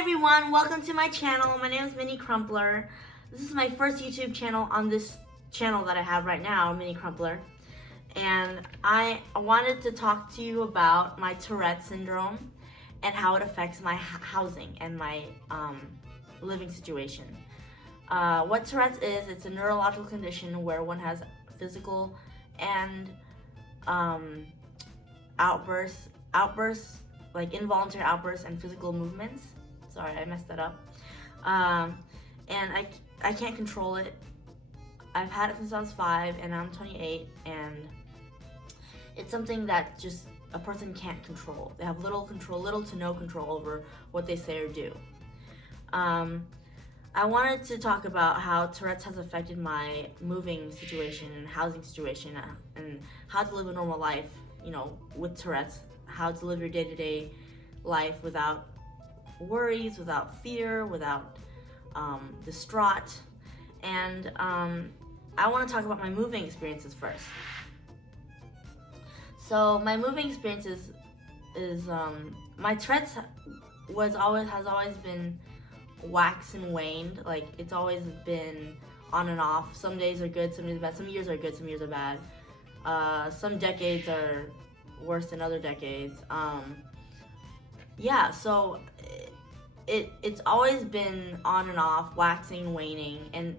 everyone, welcome to my channel. My name is Minnie Crumpler. This is my first YouTube channel on this channel that I have right now, Minnie Crumpler. And I wanted to talk to you about my Tourette syndrome and how it affects my housing and my living situation. What Tourette's is, it's a neurological condition where one has physical and outbursts, like involuntary outbursts and physical movements. Sorry, I messed that up. And I can't control it. I've had it since I was 5 and I'm 28, and it's something that just a person can't control. They have little to no control over what they say or do. I wanted to talk about how Tourette's has affected my moving situation and housing situation, and how to live a normal life, with Tourette's, how to live your day-to-day life without worries, without fear, without distraught. And I want to talk about my moving experiences first. So my moving experiences is my Tourette's has always been wax and waned. Like, it's always been on and off. Some days are good, some days are bad. Some years are good, some years are bad. Some decades are worse than other decades. So it's always been on and off, waxing and waning. And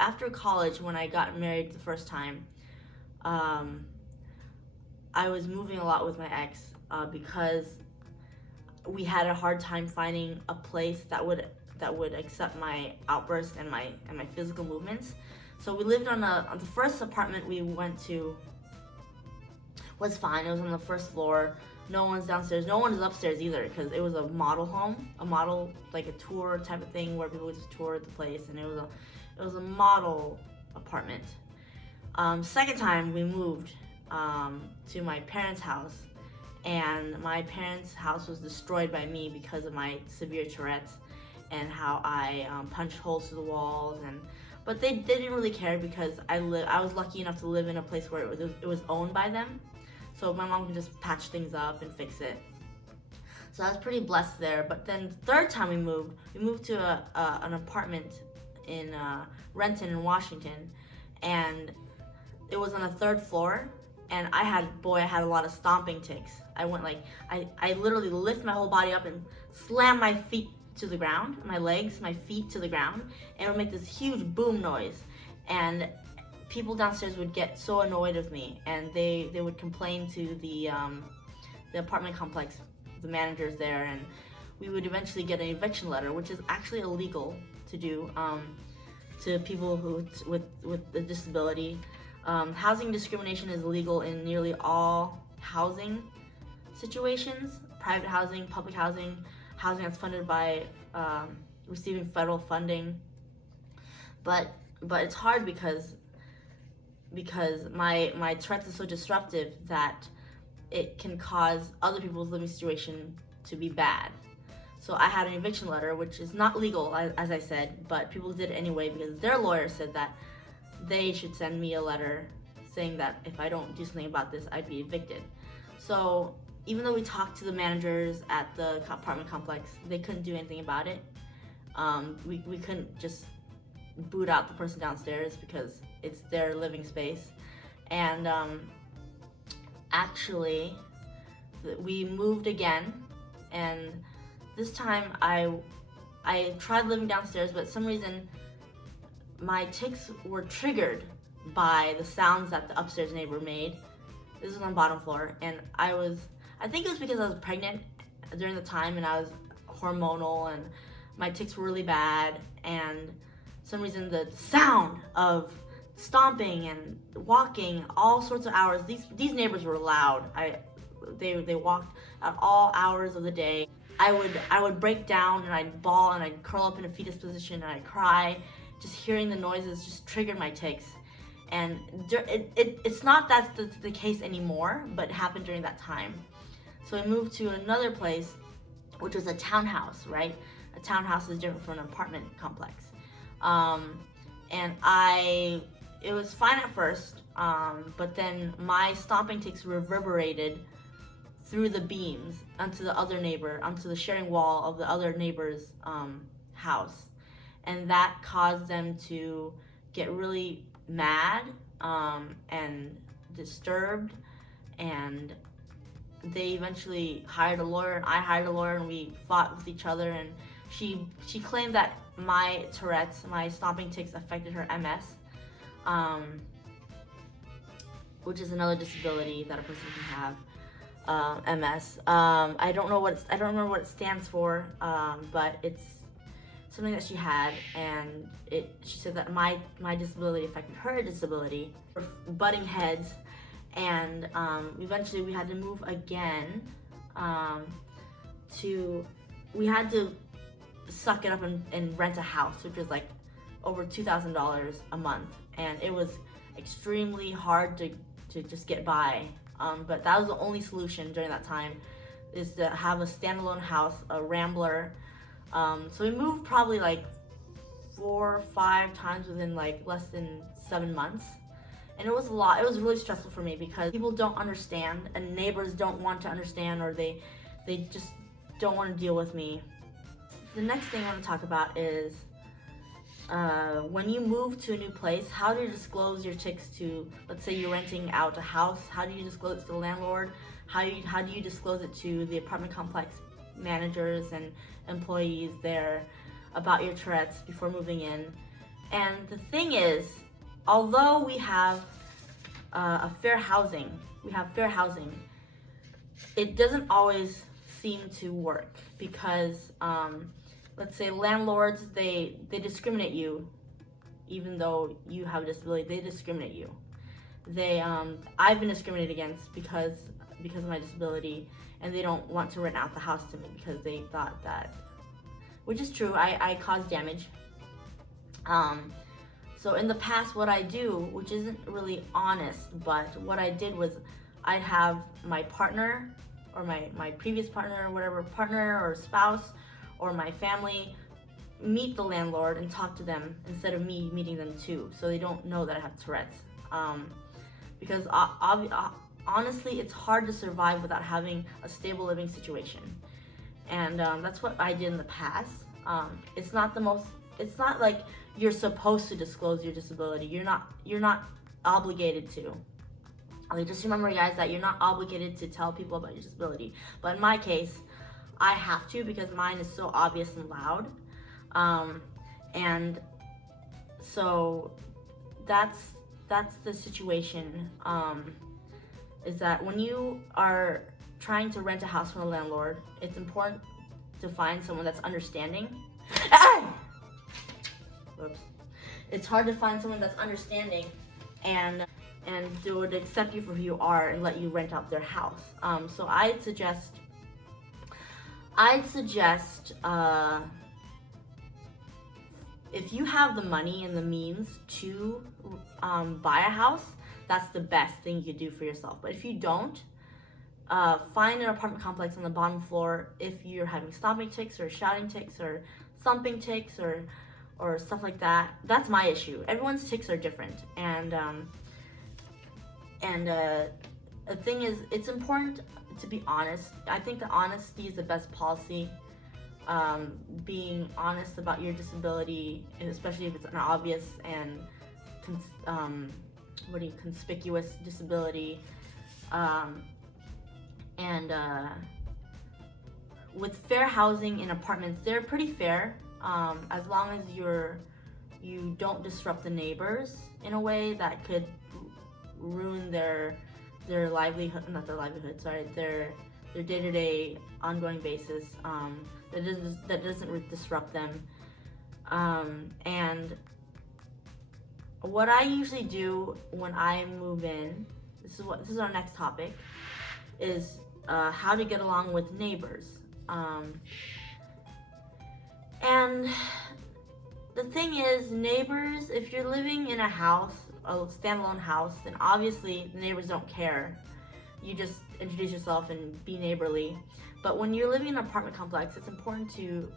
after college, when I got married the first time, I was moving a lot with my ex because we had a hard time finding a place that would accept my outbursts and my physical movements. So we lived on the first apartment we went to was fine. It was on the first floor. No one's downstairs. No one is upstairs either, because it was a model home, like a tour type of thing where people would just tour the place, and it was a model apartment. Second time we moved to my parents' house, and my parents' house was destroyed by me because of my severe Tourette's and how I punched holes through the walls. But they didn't really care because I was lucky enough to live in a place where it was owned by them, so my mom can just patch things up and fix it. So I was pretty blessed there. But then the third time we moved to an apartment in Renton in Washington, and it was on the 3rd floor. And I had a lot of stomping tics. I literally lift my whole body up and slam my feet to the ground, my feet to the ground, and it would make this huge boom noise. And people downstairs would get so annoyed with me, and they would complain to the apartment complex, the managers there, and we would eventually get an eviction letter, which is actually illegal to do to people with a disability. Housing discrimination is illegal in nearly all housing situations: private housing, public housing, housing that's funded by receiving federal funding. But it's hard because my Tourette's is so disruptive that it can cause other people's living situation to be bad. So I had an eviction letter, which is not legal, as I said, but people did it anyway because their lawyer said that they should send me a letter saying that if I don't do something about this, I'd be evicted. So even though we talked to the managers at the apartment complex, they couldn't do anything about it. We couldn't just boot out the person downstairs because it's their living space. And actually, we moved again, and this time I tried living downstairs, but for some reason my tics were triggered by the sounds that the upstairs neighbor made. This was on the bottom floor, and I think it was because I was pregnant during the time, and I was hormonal, and my tics were really bad, and for some reason the sound of stomping and walking all sorts of hours, these neighbors were loud. They walked at all hours of the day. I would break down, and I'd bawl, and I'd curl up in a fetus position, and I'd cry. Just hearing the noises just triggered my tics. And it's not that's the case anymore, but it happened during that time. So I moved to another place, which was a townhouse, right? A townhouse is different from an apartment complex. And it was fine at first, but then my stomping tics reverberated through the beams onto the other neighbor, onto the sharing wall of the other neighbor's house. And that caused them to get really mad and disturbed, and they eventually hired a lawyer, and I hired a lawyer, and we fought with each other. And she claimed that my Tourette's, my stomping tics, affected her MS, which is another disability that a person can have. MS. I don't remember what it stands for, but it's something that she had, and she said that my disability affected her disability. We're butting heads, and eventually we had to move again. We had to suck it up and rent a house, which was like over $2,000 a month, and it was extremely hard to just get by. But that was the only solution during that time, is to have a standalone house, a rambler. So we moved probably like 4 or 5 times within like less than 7 months. And it was a lot. It was really stressful for me because people don't understand, and neighbors don't want to understand, or they just don't want to deal with me. The next thing I want to talk about is when you move to a new place, how do you disclose your tics to, let's say you're renting out a house, how do you disclose it to the landlord? How do you disclose it to the apartment complex managers and employees there about your Tourette's before moving in? And the thing is, although we have fair housing, it doesn't always seem to work because let's say landlords, they discriminate you. Even though you have a disability, they discriminate you. I've been discriminated against because of my disability, and they don't want to rent out the house to me because they thought that, which is true, I caused damage. So in the past, what I do, which isn't really honest, but what I did was I'd have my partner, or my previous partner, or whatever, partner or spouse, or my family meet the landlord and talk to them instead of me meeting them too, so they don't know that I have Tourette's. Because honestly, it's hard to survive without having a stable living situation, and that's what I did in the past. It's not like you're supposed to disclose your disability. You're not obligated to. Like, just remember, guys, that you're not obligated to tell people about your disability. But in my case, I have to, because mine is so obvious and loud. And so that's the situation, is that when you are trying to rent a house from a landlord, it's important to find someone that's understanding. Whoops. It's hard to find someone that's understanding and they would accept you for who you are and let you rent out their house. So I'd suggest if you have the money and the means to buy a house, that's the best thing you could do for yourself. But if you don't, find an apartment complex on the bottom floor if you're having stomping tics or shouting tics or thumping tics or stuff like that. That's my issue. Everyone's tics are different, and the thing is, it's important to be honest. I think that honesty is the best policy. Being honest about your disability, and especially if it's an obvious and conspicuous disability, with fair housing in apartments, they're pretty fair, as long as you don't disrupt the neighbors in a way that could ruin their livelihood, not their livelihood, sorry, their day-to-day ongoing basis, that doesn't disrupt them. And what I usually do when I move in, this is our next topic, is how to get along with neighbors. And the thing is, neighbors, if you're living in a house, a standalone house, then obviously the neighbors don't care. You just introduce yourself and be neighborly. But when you're living in an apartment complex, it's important to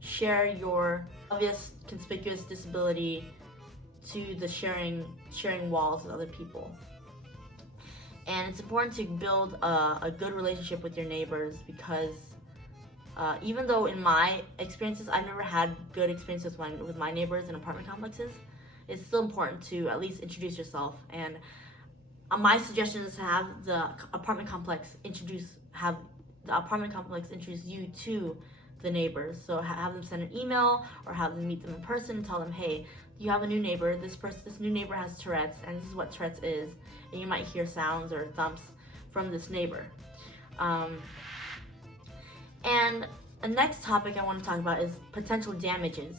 share your obvious conspicuous disability to the sharing walls with other people. And it's important to build a good relationship with your neighbors, because even though in my experiences I've never had good experiences with my neighbors in apartment complexes, it's still important to at least introduce yourself. And my suggestion is to have the apartment complex introduce you to the neighbors. So have them send an email, or have them meet them in person and tell them, hey, you have a new neighbor. This new neighbor has Tourette's, and this is what Tourette's is. And you might hear sounds or thumps from this neighbor. And the next topic I want to talk about is potential damages.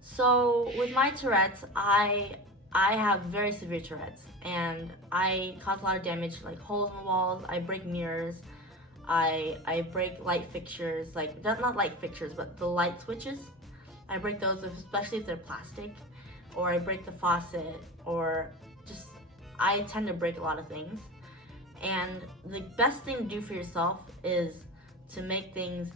So with my Tourette's, I have very severe Tourette's, and I cause a lot of damage, like holes in the walls. I break mirrors. I break light fixtures, like not light fixtures, but the light switches. I break those, especially if they're plastic, or I break the faucet, or just I tend to break a lot of things. And the best thing to do for yourself is to make things,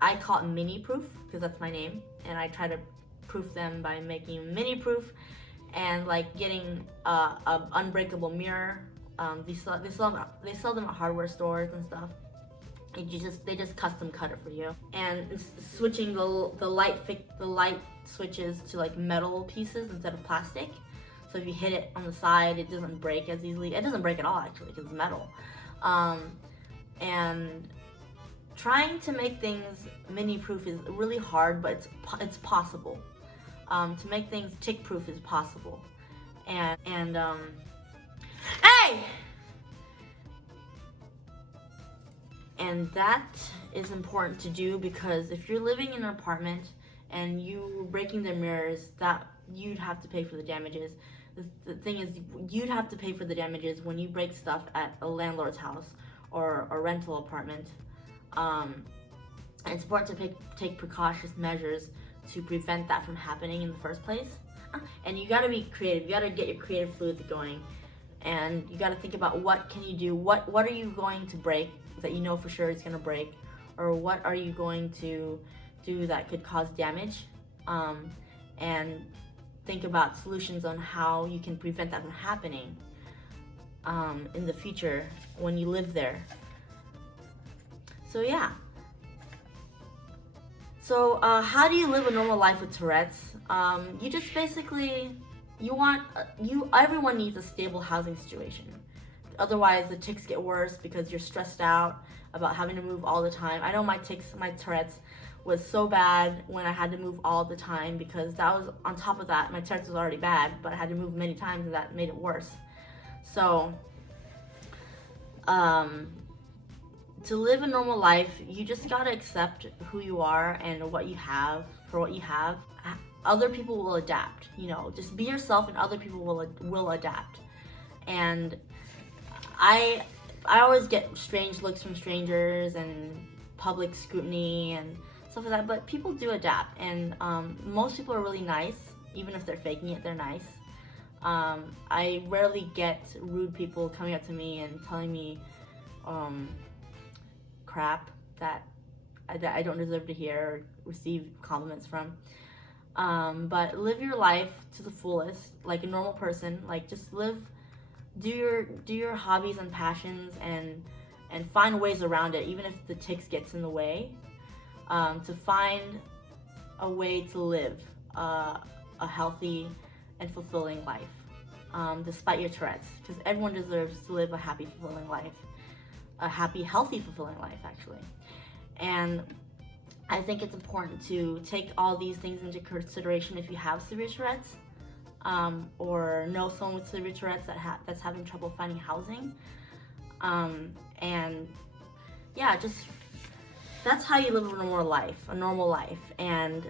I call it mini proof, because that's my name, and I try to proof them by making mini proof, and like getting a unbreakable mirror. They sell them at hardware stores and stuff. They just custom cut it for you. And switching the light switches to like metal pieces instead of plastic. So if you hit it on the side, it doesn't break as easily. It doesn't break at all, actually, because it's metal. And trying to make things mini proof is really hard, but it's possible. To make things tick proof is possible. And hey! And that is important to do, because if you're living in an apartment and you're breaking their mirrors, that you'd have to pay for the damages. The thing is, you'd have to pay for the damages when you break stuff at a landlord's house or a rental apartment. And it's important to take precautious measures to prevent that from happening in the first place. And you gotta be creative. You gotta get your creative fluids going. And you gotta think about, what can you do? What are you going to break that you know for sure it's gonna break? Or what are you going to do that could cause damage? And think about solutions on how you can prevent that from happening in the future when you live there. So yeah. So how do you live a normal life with Tourette's? You just basically, everyone needs a stable housing situation. Otherwise the tics get worse because you're stressed out about having to move all the time. I know my Tourette's was so bad when I had to move all the time, because that was, on top of that, my Tourette's was already bad, but I had to move many times, and that made it worse. So to live a normal life, you just gotta accept who you are and what you have for what you have. Other people will adapt, just be yourself, and other people will adapt. And I always get strange looks from strangers and public scrutiny and stuff like that, but people do adapt, and most people are really nice. Even if they're faking it, they're nice. I rarely get rude people coming up to me and telling me crap that I don't deserve to hear or receive compliments from. But live your life to the fullest, like a normal person. Like, just do your hobbies and passions, and find ways around it, even if the tics gets in the way. To find a way to live a healthy and fulfilling life, despite your Tourette's, because everyone deserves to live a happy, fulfilling life. A happy, healthy, fulfilling life, actually. And I think it's important to take all these things into consideration if you have severe Tourette's, or know someone with severe Tourette's that's having trouble finding housing. And yeah, just, that's how you live a normal life. And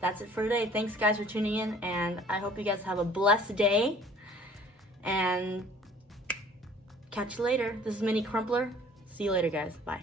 that's it for today. Thanks guys for tuning in, and I hope you guys have a blessed day, and catch you later. This is Minnie Crumpler. See you later, guys. Bye.